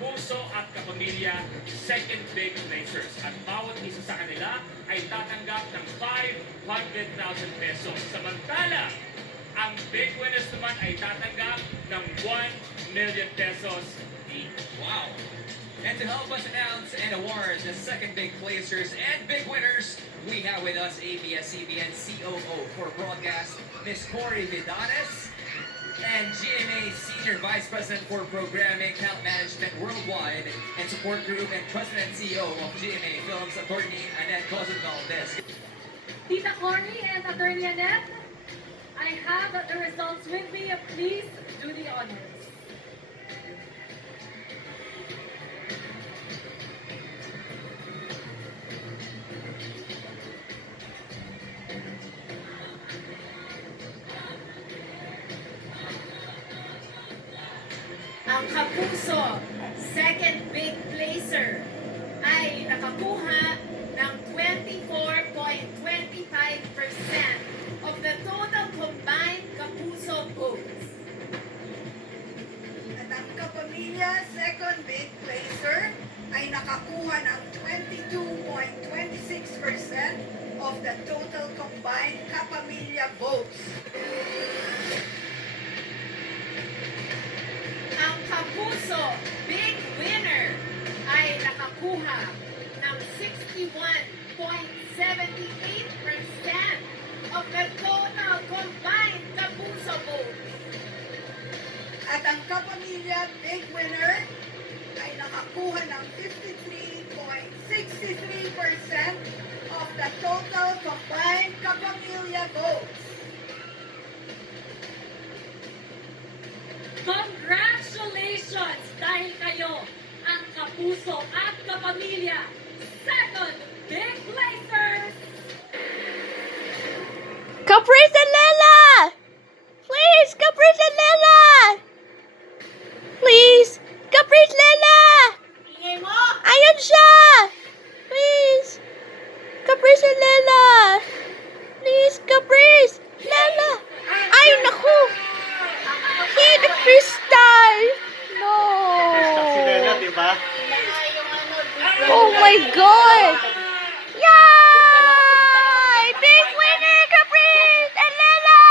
Kapuso at Kapamilya second big placers. At bawat isa sa kanila ay tatanggap ng 500,000 pesos. Samantala, ang big winners naman ay tatanggap ng 1 million pesos each. Wow. And to help us announce and award the second big placers and big winners, we have with us ABS-CBN COO for broadcast, Ms. Cory Vidanes, and GMA Senior Vice President for Programming, Account Management Worldwide, and Support Group and President and CEO of GMA Films, Attorney Annette Cosent-Valdez. Tita Cory and Attorney Annette, I have the results with me. Please do the honors. Ang Kapuso, second big placer, ay nakakuha ng 24.25% of the total combined Kapuso votes. At ang Kapamilya second big placer ay nakakuha ng 22.26% of the total combined Kapamilya votes. Ang Kapuso big winner ay nakakuha ng 61.78% of the total combined Kapuso votes. At ang Kapamilya big winner ay nakakuha ng 53.63% of the total combined Kapamilya votes. Congratulations! Dahil kayo ang Kapuso at Kapamilya second big placers! Caprice and Lela! Please, Caprice and Lela! Please, Caprice Lela! Ingay mo! Ayun siya! Please, Caprice and Lela! Please, Caprice! Lela! Ay, naku! Hit the crystal! No! Oh my God! Yay! Big winner, Caprice and Lela!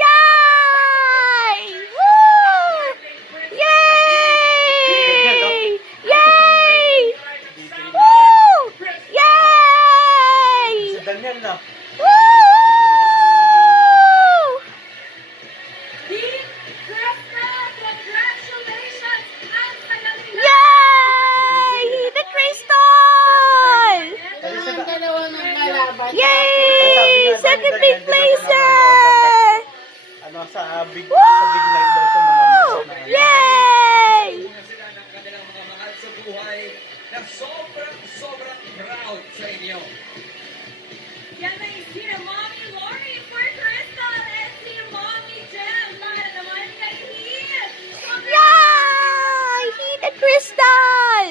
Yay! Woo! Yay! Yay! Woo! Yay! Woo! Team Crystal, congratulations! Ang saya nila! Yay! The crystal! Yay! Second big placer! Sa big night daw siya Woo! Yay! Una sila ng kanilang mga mahal sa buhay na sobrang proud sa inyo. Yan ay si Mommy Lori for Crystal and si Mommy Jem para naman kay Heath! Yay! Hit the crystal!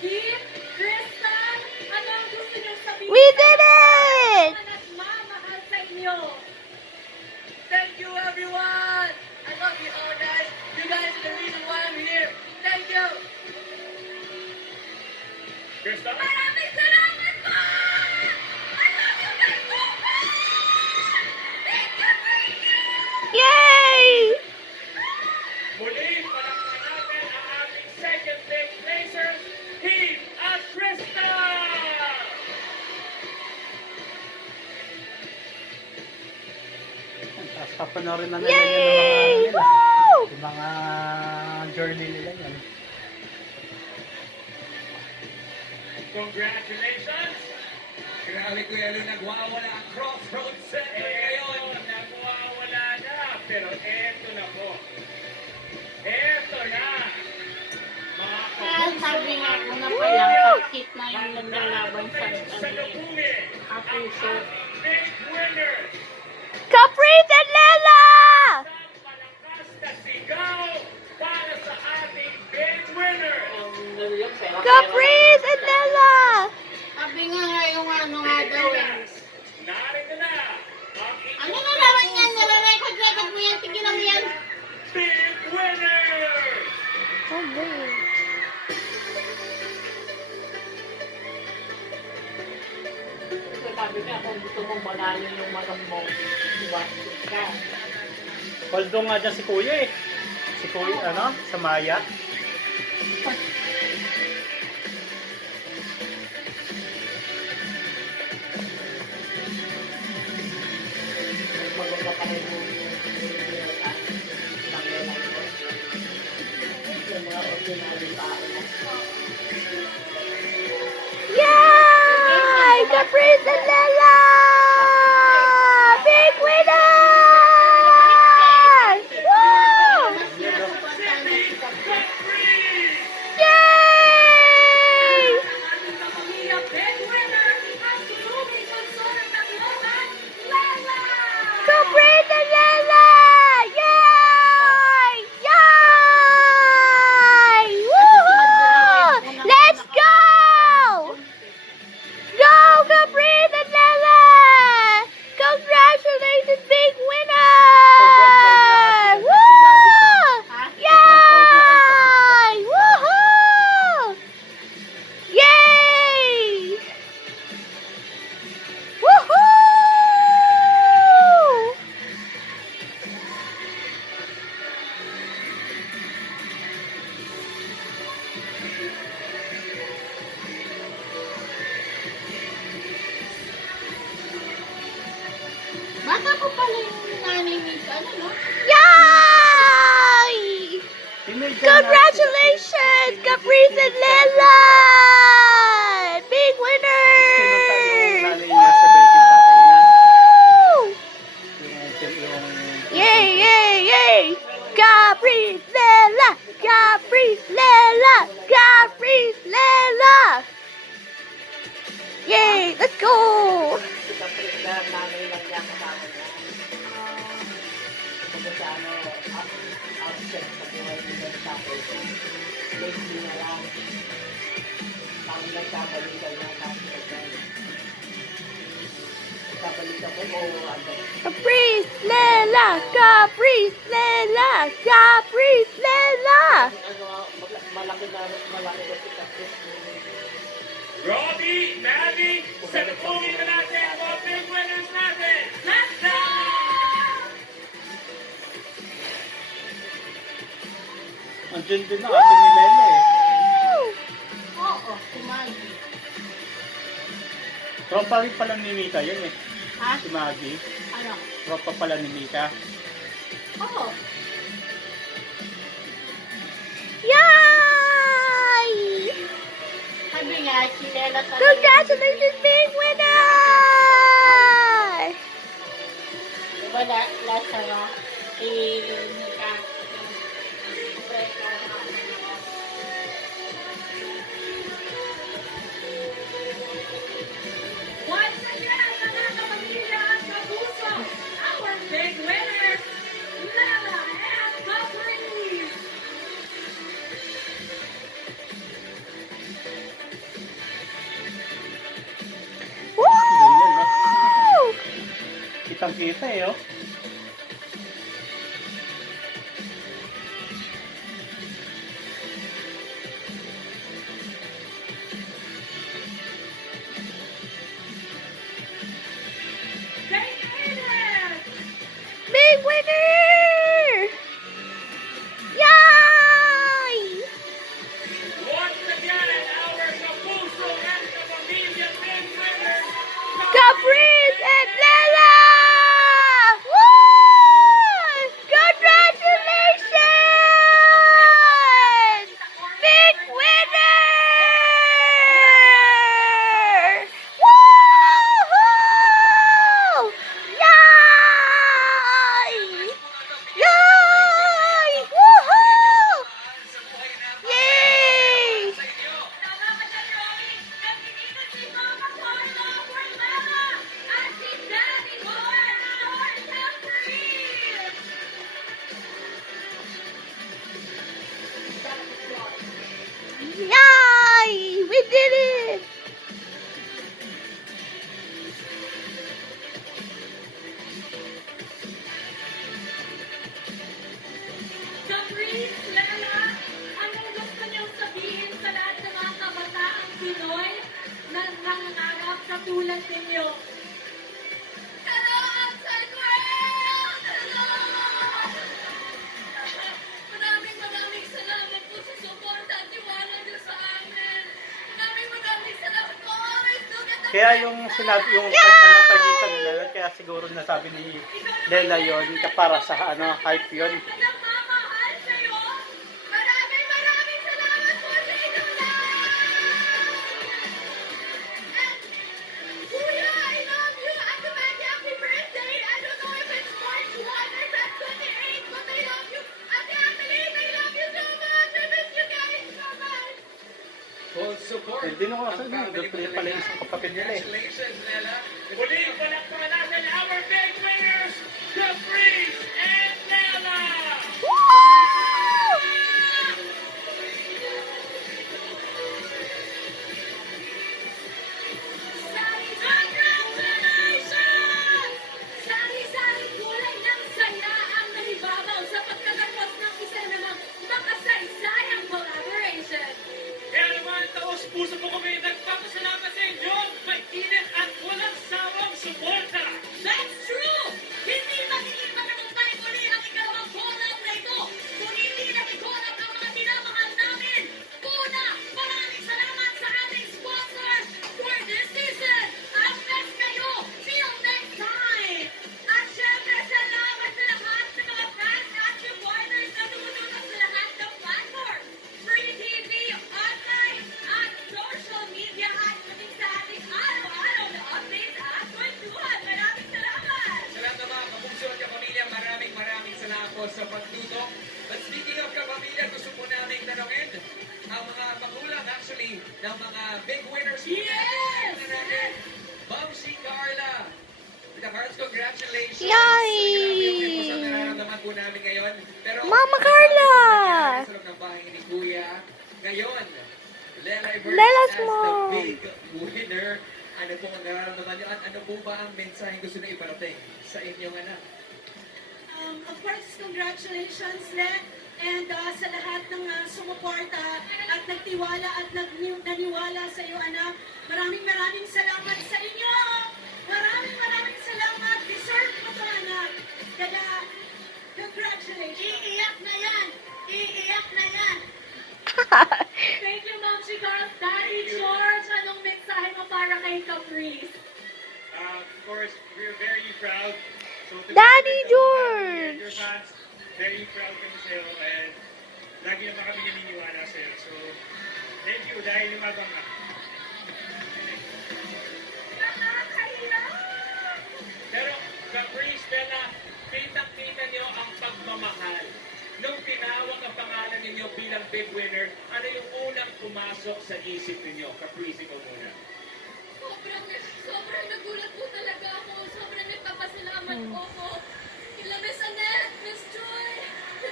Heath, Crystal, anong gusto niyong sabihin? We did it! At mamahal sa inyo! Thank you, everyone! I love you all, guys. You guys are the reason why I'm here. Thank you! Crystal? Maraming salamat po! I love you guys so much! Thank you, thank you! Yay! Muli, palakpakan natin ang ating second big placers, Team at Crystal! Tapos papanoorin na nila Yay! yung Woo! mga journey nila yan. Congratulations! Grabe Kuya Lu, nagwawala ang crossroads center ngayon. Nagwawala na, pero eto na po. Eto na! Mga Sabi nga ko na kapuso, pala, bakit na yung naglalaban sa salubungin ang Kapuso. ating big winners! Caprice and Lela! Isang malakas na sigaw para sa ating big winners! Caprice and Lela! Sabi nga yung ano nga daw eh. Narito na ang Ano na naman yan? Nare-record mo yan. Tigilan mo yan. big winners! yung manok mo. Iwasin ka. Paldo nga dyan si Kuya eh. Si Kuya, ano? Sa Maya. Maganda pa rin yung pangyalan mo. Yung mga ordinary tao na. Yay! Caprice and Lela! Big winner! Woo! Mas sinusuportahan mo si Kapit. Yay! Ating kapamilya, big winner, ang tulungin konsol ng Logan, Lela! Caprice and Lela! Yay! Yay! Woohoo! Let's go! Go, Caprice and Lela! Congratulations, big winner! Woo! Yay! Woohoo! Yay! Woohoo! Baka po pala yung nanay ni ano, no? Yay! Teenager Congratulations, Caprice and Lela! Big winner! Sinunta yung nanay niya sa 17 tatay niya. Woo! Yung Yay, yay, yay! Caprice Lela! Caprice Lela! Caprice Lela! Yay! Let's go! Si Kapit na nanay lang niya kasama niya. Kung sa ano, absent sa buhay nila tapos lately na lang. Parang nagkabalikan na tapos nagkabalikan ko o ano. Caprice Lela! Caprice Lela! Caprice Lela! Ano, malaki na si Kapit. Robbie, Maddie, salubungin na natin ang mga big winners natin! Let's go! andyan din na ate ni Lela eh. Oo, si Maggie. Tropa rin pala ni Mika yun eh. Ha? Si Maggie. Ano? Tropa pala ni Mika. Oo. Yay! Sabi nga, si Lela talaga. Congratulations, big winner! Diba last ano, si Mika. Once again, mga kapamilya at kapuso, our big winners, Lela and Caprice! Ganyan no. Woo! Kitang kita eh oh. They made it! Big winner! Yay! Once again, our Kapuso and Kapamilya big winners! Caprice and Lela! Woo! Congratulations! Big winner! Woohoo! Yay! Yay! Woohoo! Yay! Tama ba dyan, Robbie? Nagkikita si Mama Carla for Lela at si Daddy Boy for Caprice! Yay! We did it! Caprice, Lela, anong gusto niyong sabihin sa lahat ng mga kabataang Pinoy na nangangarap katulad ninyo? Hello! Kaya yung sinabi, yung pag-tagisan ni Lela, kaya siguro nasabi ni Lela yon para sa ano, hype yun. Nagmamahal sa'yo. Maraming salamat po sa inyo lahat. And, Kuya, I love you. Ate Maggie, happy birthday. I don't know if it's March 1 or Feb 28, but I love you. Ate Amelie, I love you so much. I miss you guys so much. Full support. Hindi na ko ang kasi family doon mo pala talaga. isang kapatid nila eh. Congratulations, Lela. Muling palakpakan natin our big winners, the Freeze and Nella! Congratulations! Sari-sari kulay ng saya ang nalibabaw sa pagkatapos ng isa namang makasaysayang collaboration. Kaya naman, taos puso po kami nagpapasalamat sa inyo, mainit at walang sawang suporta! That's true! Hindi magiging matagumpay muli ang ikalawang collab na ito kung hindi nag-collab ang mga minamahal namin. Una, maraming salamat sa ating sponsors for this season. Ang best kayo! See you next time! At syempre, salamat sa lahat ng mga fans at supporters na tumutulong sa lahat ng platforms. Free TV, online, at social media at maging sa ating araw-araw na updates at kwentuhan. Maraming salamat! Sa lahat ng mga kapuso at kapamilya, maraming salamat po sa pagtutok. But speaking of kapamilya, gusto po namin tanongin ang mga magulang actually ng mga big winners. Yes! Natin, Ma'am si Carla. With the hearts, congratulations. Yay! Grabe yung po sa nararamdaman po namin ngayon. Pero, Mama Carla! Sa loob ng bahay ni Kuya. Ngayon, Lela emerged Lela's as the mom. big winner. Ano po ang nararamdaman niyo? At ano po ba ang mensaheng gusto na iparating sa inyong anak? Of course, congratulations, Le. And sa lahat ng sumuporta at nagtiwala at naniwala sa iyo, anak. Maraming salamat sa inyo. Maraming salamat. Deserve mo to, anak. Kaya, congratulations. Iiyak na yan. Iiyak na yan. Thank you, Ma'am Carl. Daddy George, anong mensahe mo para kay Caprice? Of course, we're very proud. So, to Daddy the family and your George! fans, very proud kami sa'yo and lagi naman kami naniniwala sa'yo. So, thank you dahil lumabang ka. Pero, Caprice, Stella, kitang-kita niyo ang pagmamahal. Nung tinawag ang pangalan ninyo bilang big winner, ano yung unang pumasok sa isip ninyo? Caprice, ikaw muna. Sobrang nagulat po talaga ako. Sobrang nagpapasalamat po ako. Kila Miss Annette, Miss Joy,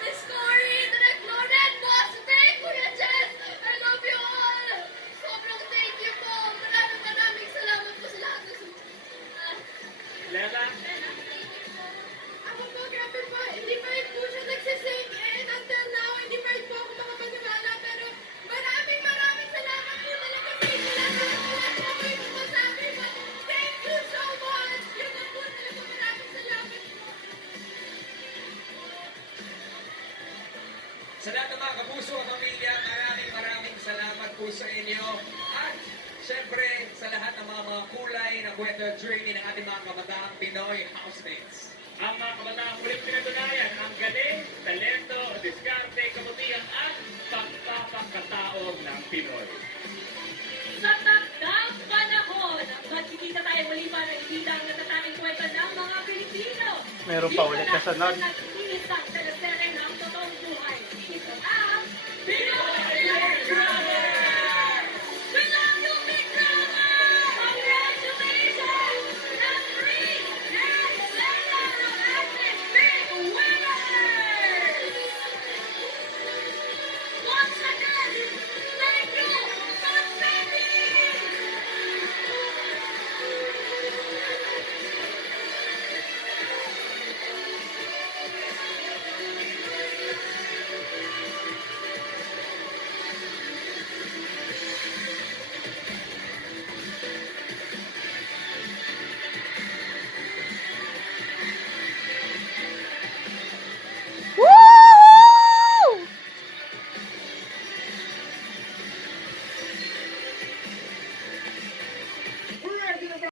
Miss Cory, Direk Loren, Boss Vic, Kuya Jess, I love you all. Sobrang thank you po. Maraming salamat po sa lahat ng Lela? Ako po, grabe po. Hindi pa rin po siya nagsising in until now. Hindi pa rin po ako makapaniwala. Pero maraming salamat po talaga sa inyo lahat. Lahat po kayo masabi mo. Thank you so much. Yun lang po talaga. Maraming salamat po. Sa lahat ng mga kapuso at pamilya, maraming salamat po sa inyo. At syempre, sa lahat ng mga kulay na kwento at journey ng ating mga kabataang Pinoy housemates. Ang mga kabataan muling pinatunayan ang galing, talento, diskarte, kabutihan at pagpapakatao ng Pinoy. Sa takdang panahon, magkikita tayo muli para ibida ang natatanging kwento ng mga Pilipino. Meron pa ulit kasunod.